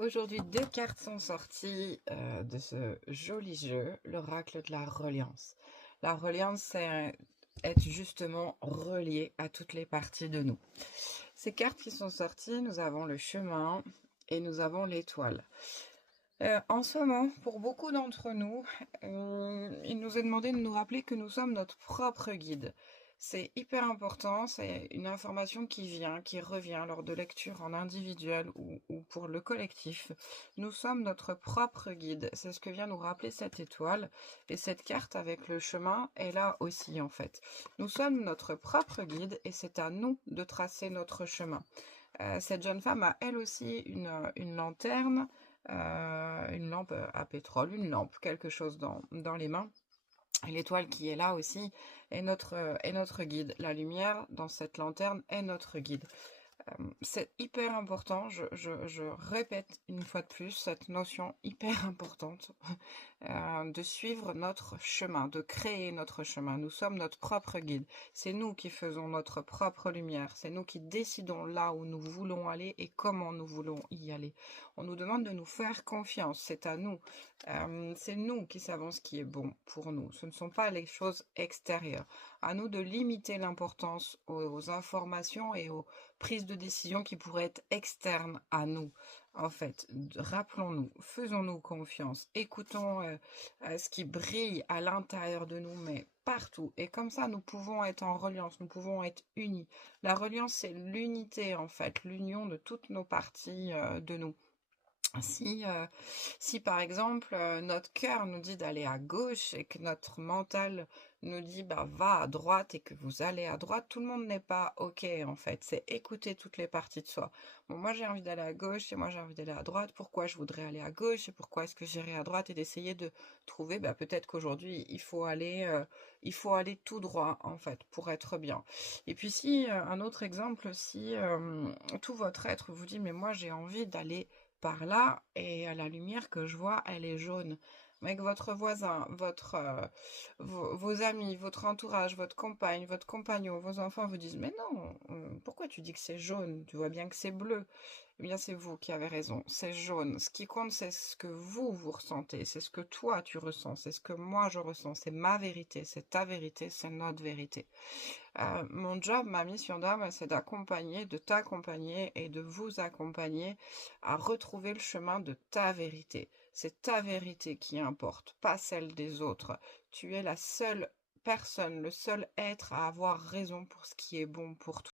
Aujourd'hui, deux cartes sont sorties de ce joli jeu, l'oracle de la reliance. La reliance, c'est être justement relié à toutes les parties de nous. Ces cartes qui sont sorties, nous avons le chemin et nous avons l'étoile. En ce moment, pour beaucoup d'entre nous, il nous est demandé de nous rappeler que nous sommes notre propre guide. C'est hyper important, c'est une information qui vient, qui revient lors de lectures en individuel ou pour le collectif. Nous sommes notre propre guide, c'est ce que vient nous rappeler cette étoile. Et cette carte avec le chemin est là aussi en fait. Nous sommes notre propre guide et c'est à nous de tracer notre chemin. Cette jeune femme a elle aussi une lanterne, une lampe à pétrole, une lampe, quelque chose dans les mains. Et l'étoile qui est là aussi est notre guide. La lumière dans cette lanterne est notre guide. C'est hyper important, je répète une fois de plus cette notion hyper importante de suivre notre chemin, de créer notre chemin. Nous sommes notre propre guide. C'est nous qui faisons notre propre lumière. C'est nous qui décidons là où nous voulons aller et comment nous voulons y aller. On nous demande de nous faire confiance. C'est à nous. C'est nous qui savons ce qui est bon pour nous. Ce ne sont pas les choses extérieures. À nous de limiter l'importance aux informations et aux prises de décision qui pourraient être externes à nous. En fait, rappelons-nous, faisons-nous confiance, écoutons ce qui brille à l'intérieur de nous, mais partout. Et comme ça, nous pouvons être en reliance, nous pouvons être unis. La reliance, c'est l'unité, en fait, l'union de toutes nos parties de nous. Si par exemple notre cœur nous dit d'aller à gauche et que notre mental nous dit bah va à droite et que vous allez à droite, tout le monde n'est pas ok en fait. C'est écouter toutes les parties de soi. Bon, moi j'ai envie d'aller à gauche et moi j'ai envie d'aller à droite. Pourquoi je voudrais aller à gauche et pourquoi est-ce que j'irai à droite, et d'essayer de trouver bah peut-être qu'aujourd'hui il faut aller tout droit en fait pour être bien. Et puis si un autre exemple, si tout votre être vous dit mais moi j'ai envie d'aller par là et la lumière que je vois elle est jaune, mais que votre voisin, vos amis, votre entourage, votre compagne, votre compagnon, vos enfants vous disent mais non, pourquoi tu dis que c'est jaune, tu vois bien que c'est bleu. Eh bien c'est vous qui avez raison, c'est jaune. Ce qui compte c'est ce que vous ressentez, c'est ce que toi tu ressens, c'est ce que moi je ressens, c'est ma vérité, c'est ta vérité, c'est notre vérité. Mon job, ma mission d'âme, c'est d'accompagner, de t'accompagner et de vous accompagner à retrouver le chemin de ta vérité. C'est ta vérité qui importe, pas celle des autres. Tu es la seule personne, le seul être à avoir raison pour ce qui est bon pour toi.